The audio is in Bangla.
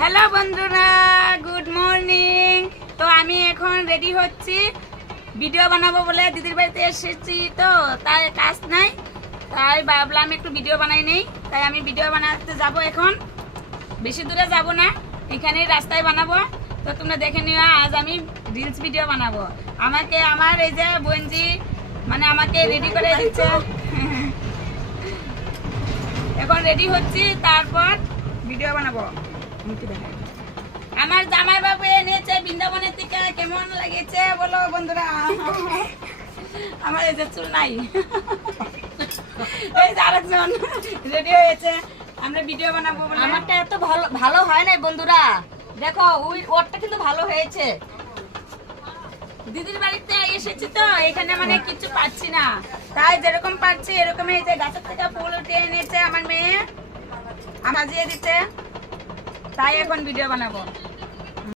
হ্যালো বন্ধুরা, গুড মর্নিং। তো আমি এখন রেডি হচ্ছি, ভিডিও বানাবো বলে দিদির বাড়িতে এসেছি। তো তাই কাজ নাই, তাই ভাবলাম একটু ভিডিও বানাই নেই। তাই আমি ভিডিও বানাতে যাব। এখন বেশি দূরে যাব না, এখানেই রাস্তায় বানাবো। তো তোমরা দেখে নিও, আজ আমি রিলস ভিডিও বানাবো। আমাকে আমার এই যে বোনজি মানে আমাকে রেডি করে দিচ্ছে। এখন রেডি হচ্ছি, তারপর ভিডিও বানাবো। আমার জামাই বাবু এনেছে বৃন্দাবনের থেকে, কেমন লাগেছে বলো বন্ধুরা। আমার এই যে চুল নাই, এই যে আরেকজন রেডি হয়েছে, আমরা ভিডিও বানাবো। আমারটা এত ভালো ভালো হয় নাই বন্ধুরা, দেখো ওরটা কিন্তু ভালো হয়েছে। দিদির বাড়িতে এসেছি তো এখানে মানে কিছু পাচ্ছি না, তাই যেরকম পাচ্ছি এরকম এই যে গাছের থেকে ফুল উঠে এনেছে আমার মেয়ে, সাজিয়ে দিতে। তাই এখন ভিডিও বানাবো।